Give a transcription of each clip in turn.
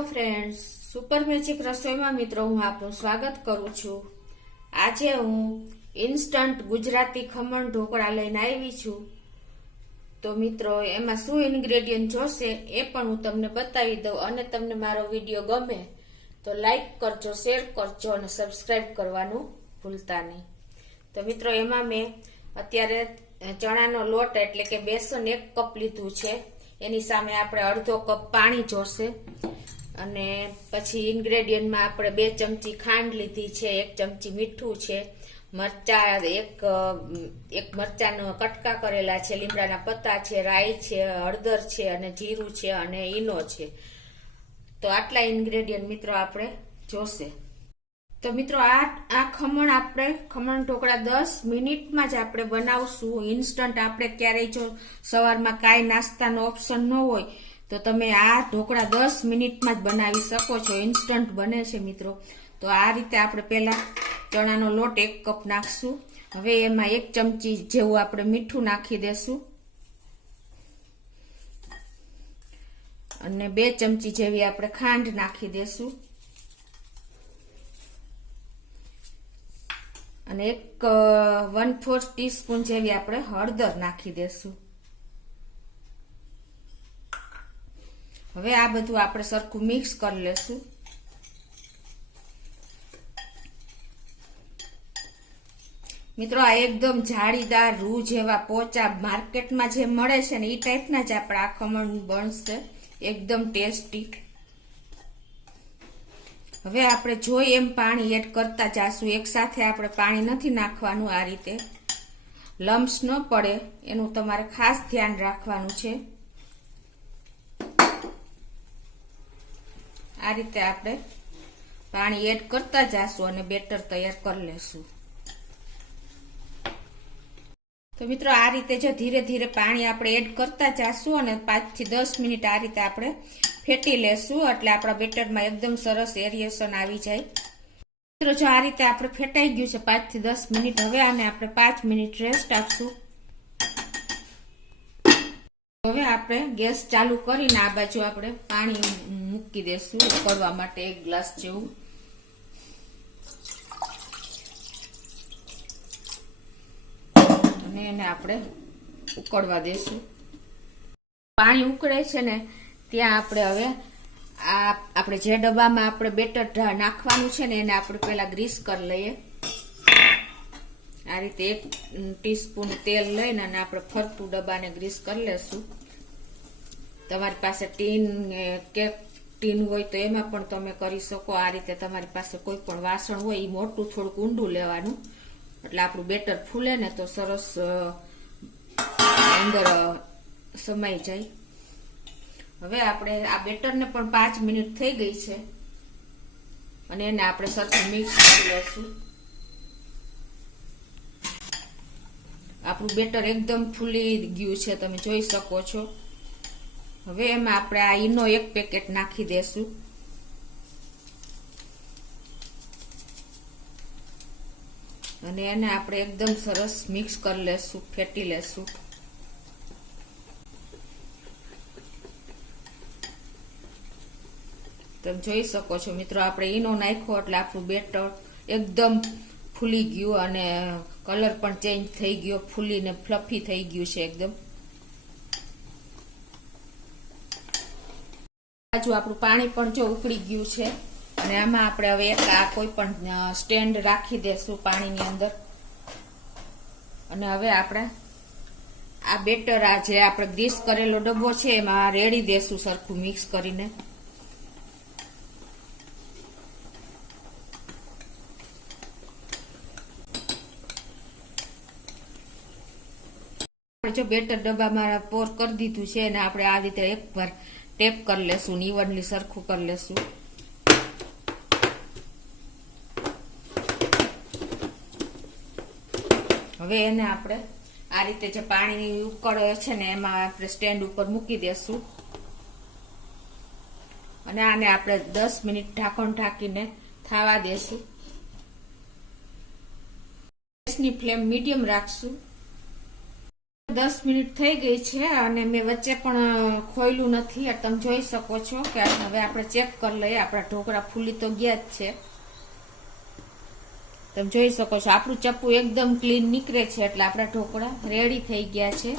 Hello friends, super magic રસોઈમાં મિત્રો હું આપનું સ્વાગત કરું છું। આજે હું ઇન્સ્ટન્ટ ગુજરાતી ખમણ ઢોકળા લઈને આવી છું। તો મિત્રો એમાં શું ઇન્ગ્રેડિયન્ટ જોશે એ પણ હું તમને બતાવી દઉં અને તમને મારો વિડીયો ગમે તો લાઈક કરજો, શેર કરજો અને સબસ્ક્રાઇબ કરવાનું ભૂલતા નહીં। તો મિત્રો એમાં મેં અત્યારે ચણાનો લોટ એટલે કે બેસન 1 કપ લીધું છે। એની સામે આપણે અડધો કપ પાણી જોશે અને પછી ઇન્ગ્રેડિયન્ટમાં આપણે 2 ચમચી ખાંડ લીધી છે, 1 ચમચી મીઠું છે, મરચા એક મરચાનો કટકા કરેલા છે, લીમડાના પત્તા છે, રાઈ છે, હળદર છે અને જીરું છે અને ઈનો છે। તો આટલા ઇન્ગ્રેડિયન્ટ મિત્રો આપણે જોશે। તો મિત્રો આ ખમણ ઢોકળા 10 મિનિટમાં જ આપણે બનાવશું। ઇન્સ્ટન્ટ આપણે ક્યારેય જો સવારમાં કાંઈ નાસ્તાનો ઓપ્શન ન હોય તો તમે આ ઢોકળા 10 મિનિટમાં જ બનાવી શકો છો। ઇન્સ્ટન્ટ બને છે મિત્રો। તો આ રીતે આપણે પહેલા ચણાનો લોટ 1 કપ નાખશું। હવે એમાં 1 ચમચી જેવું આપણે મીઠું નાખી દેશું અને 2 ચમચી જેવી આપણે ખાંડ નાખી દેશું અને 1/4 ટીસ્પૂન જેવી આપણે હળદર નાખી દેશું। હવે આ બધું આપણે સરખું મિક્સ કરી લેશું। મિત્રો આ એકદમ જાળીદાર રૂ જેવા પોચા માર્કેટમાં જે મળે છે ને એ ટાઈપના જ આપણે આ ખમણ બનશે, એકદમ ટેસ્ટી। હવે આપણે જોઈ એમ પાણી એડ કરતા જાશું। એક સાથે આપણે પાણી નથી નાખવાનું, આ રીતે લમ્સ ન પડે એનું તમારે ખાસ ધ્યાન રાખવાનું છે। આ રીતે આપણે પાણી એડ કરતા જાશું અને બેટર તૈયાર કરી લેશું। તો મિત્રો આ રીતે જો ધીરે ધીરે પાણી આપણે એડ કરતા જાશું અને 5 થી 10 મિનિટ આ રીતે આપણે ફેટી લેશું એટલે આપણા બેટરમાં એકદમ સરસ એરિએશન આવી જાય। મિત્રો જો આ રીતે આપણે ફેટાઈ ગયું છે 5 થી 10 મિનિટ। હવે આને આપણે 5 મિનિટ રેસ્ટ આપશું। હવે આપણે ગેસ ચાલુ કરીને આ બાજુ આપણે પાણી મૂકી દેશું ઉકળવા માટે 1 ગ્લાસ જેવું। અને એને આપણે ઉકળવા દેશું। પાણી ઉકળે છે ને ત્યાં આપણે હવે આપણે જે ડબ્બામાં આપણે બેટર નાખવાનું છે ને એને આપણે પહેલા ગ્રીસ કરી લઈએ। આ રીતે 1 ટીસ્પૂન તેલ લઈને અને આપણે ફરતું ડબ્બાને ગ્રીસ કરી લેશું। તમારી પાસે ટીન હોય તો એમાં પણ તમે કરી શકો। આ રીતે તમારી પાસે કોઈ પણ વાસણ હોય એ મોટું થોડુંક ઊંડું લેવાનું એટલે આપણું બેટર ફૂલે ને તો સરસ અંદર સમાઈ જાય। હવે આપણે આ બેટરને પણ 5 મિનિટ થઈ ગઈ છે અને એને આપણે સરખું મિક્સ કરી લઈશું। આપણું બેટર એકદમ ફૂલી ગયું છે, તમે જોઈ શકો છો। હવે એમાં આપણે આ ઈનો 1 પેકેટ નાખી દેશું અને એને આપણે એકદમ સરસ મિક્સ કરી લેશું, ફેટી લેશું। તમે જોઈ શકો છો મિત્રો આપણે ઈનો નાખ્યો એટલે આપણું બેટર એકદમ ફૂલી ગયું અને કલર પણ ચેન્જ થઈ ગયો, ફૂલીને ફ્લફી થઈ ગયું છે એકદમ। બાજુ આપણું પાણી પણ જો ઉકળી ગયું છે અને આમાં આપણે હવે આ કોઈ પણ સ્ટેન્ડ રાખી દેશું પાણીની અંદર અને હવે આપણે આ બેટર આ જે આપણે ગ્રીસ કરેલો ડબ્બો છે એમાં રેડી દેશું સરખું મિક્સ કરીને। જો બેટર ડબ્બામાં પોર કરી દીધું છે અને આપણે આ રીતે એકવાર ટેપ કરી લેશું, ઇવનલી સરખું કરી લેશું। હવે એને આપણે આ રીતે જે પાણી ઉકળે છે ને એમાં આપણે સ્ટેન્ડ ઉપર મૂકી દેશું અને આને આપણે 10 મિનિટ ઢાંકણ ઢાંકીને થાવા દેશું। ગેસની ફ્લેમ મીડિયમ રાખશું। 10 મિનિટ થઈ ગઈ છે અને મેં વચ્ચે પણ ખોયલું નથી. તમે જોઈ શકો છો કે હવે આપણે ચેક કરી લઈએ. આપણા ઢોકળા ફૂલી તો ગયા જ છે. તમે જોઈ શકો છો આપણું ચપ્પુ એકદમ ક્લીન નીકળે છે એટલે આપણા ઢોકળા રેડી થઈ ગયા છે.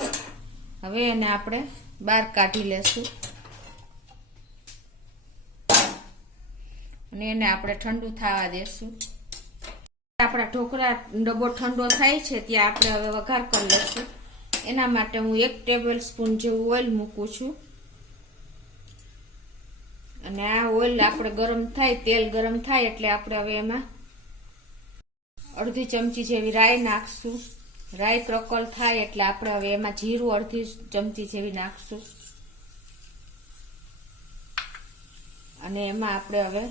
હવે એને આપણે બહાર કાઢી લેશું અને એને આપણે ઠંડુ થવા દેશું. આપણા ઢોકળા ડબ્બો ઠંડો થાય છે ત્યાં આપણે હવે વઘાર કરી લેશું. એના માટે હું 1 ટેબલ સ્પૂન જેવું ઓઇલ મૂકું છું અને આ ઓઇલ આપણે ગરમ થાય, તેલ ગરમ થાય એટલે આપણે હવે એમાં અડધી ચમચી જેવી રાઈ નાખશું. રાઈ ક્રકલ થાય એટલે આપણે હવે એમાં જીરું અડધી ચમચી જેવી નાખશું અને એમાં આપણે હવે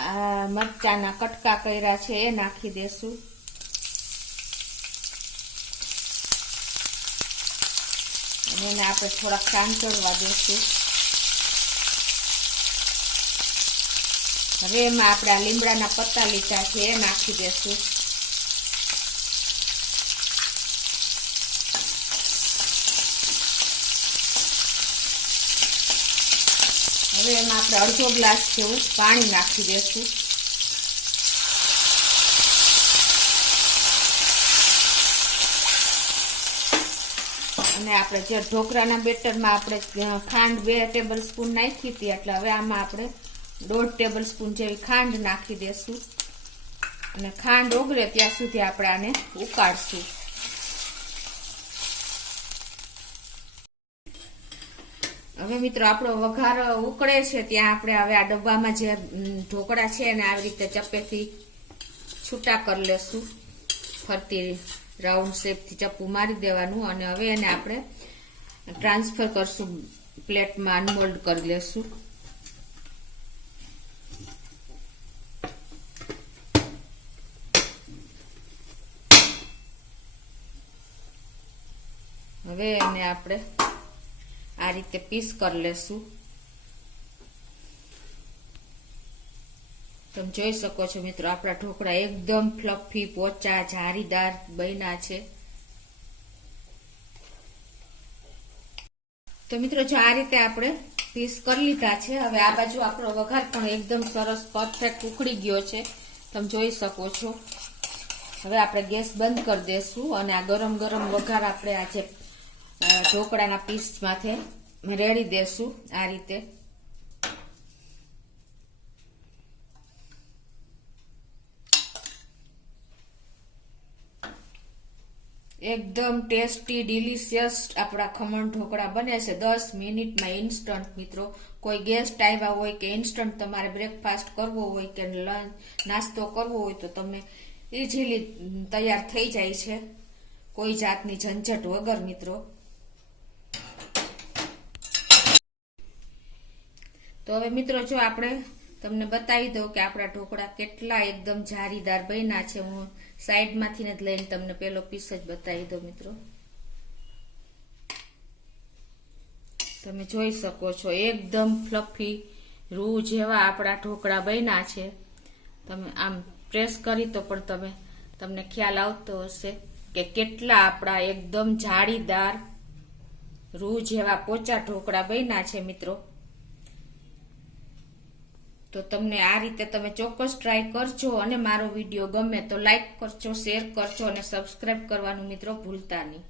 આ મરચાના કટકા કર્યા છે એ નાખી દેશું અને એને આપણે થોડાક સાંતળવા દેશું. હવે એમાં આપણે આ લીમડાના પત્તા લીધા છે એ નાખી દેશું. હવે એમાં આપણે અડધો ગ્લાસ જેવું પાણી નાખી દેશું અને આપણે જે ઢોકળાના બેટરમાં આપણે ખાંડ 2 ટેબલ સ્પૂન નાખી હતી એટલે હવે આમાં આપણે 1.5 ટેબલ સ્પૂન જેવી ખાંડ નાખી દેશું અને ખાંડ ઓગળે ત્યાં સુધી આપણે આને ઉકાળશું. હવે મિત્રો આપણો વઘાર ઉકળે છે ત્યાં આપણે હવે આ ડબ્બામાં જે ઢોકળા છે એને આવી રીતે ચપ્પેથી છૂટા કરી લેશું. ફરતી રાઉન્ડ શેપથી ચપ્પુ મારી દેવાનું અને હવે એને આપણે ટ્રાન્સફર કરશું પ્લેટમાં, અનમોલ્ડ કરી લેશું. હવે એને આપણે આ રીતે પીસ કરી લેશું. તમે જોઈ શકો છો મિત્રો આપણા ઢોકળા એકદમ ફ્લફી, પોચા, જારીદાર બન્યા છે. તો મિત્રો જો આ રીતે આપણે પીસ કરી લીધા છે. હવે આ બાજુ આપણો વઘાર પણ એકદમ સરસ પરફેક્ટ ઉકળી ગયો છે. તમે જોઈ શકો છો. હવે આપણે ગેસ બંધ કરી દેશું અને આ ગરમ ગરમ વઘાર આપણે આજે ઢોકળાના પીસ માથે રેડી દેશું. આ રીતે એકદમ ટેસ્ટી ડિલિશિયસ આપણા ખમણ ઢોકળા બને છે 10 મિનિટમાં ઇન્સ્ટન્ટ. મિત્રો કોઈ ગેસ્ટ આવ્યા હોય કે ઇન્સ્ટન્ટ તમારે બ્રેકફાસ્ટ કરવો હોય કે નાસ્તો કરવો હોય તો તમે ઇઝીલી તૈયાર થઈ જાય છે કોઈ જાતની ઝંઝટ વગર. મિત્રો તો હવે મિત્રો જો આપણે તમને બતાવી દઉં કે આપણા ઢોકળા કેટલા એકદમ જારીદાર બન્યા છે. હું સાઈડમાંથી જ લઈને તમને પેલો પીસ જ બતાવી દઉં. મિત્રો તમે જોઈ શકો છો એકદમ ફ્લફી રૂ જેવા આપણા ઢોકળા બન્યા છે. તમે આમ પ્રેસ કરી તો પણ તમને ખ્યાલ આવતો હશે કે કેટલા આપણા એકદમ જાળીદાર રૂ જેવા પોચા ઢોકળા બન્યા છે. મિત્રો તો તમને આ રીતે તમે ચોક્કસ ટ્રાય કરજો અને મારો વિડીયો ગમે તો લાઈક કરજો, શેર કરજો અને સબસ્ક્રાઇબ કરવાનું મિત્રો ભૂલતા નહીં.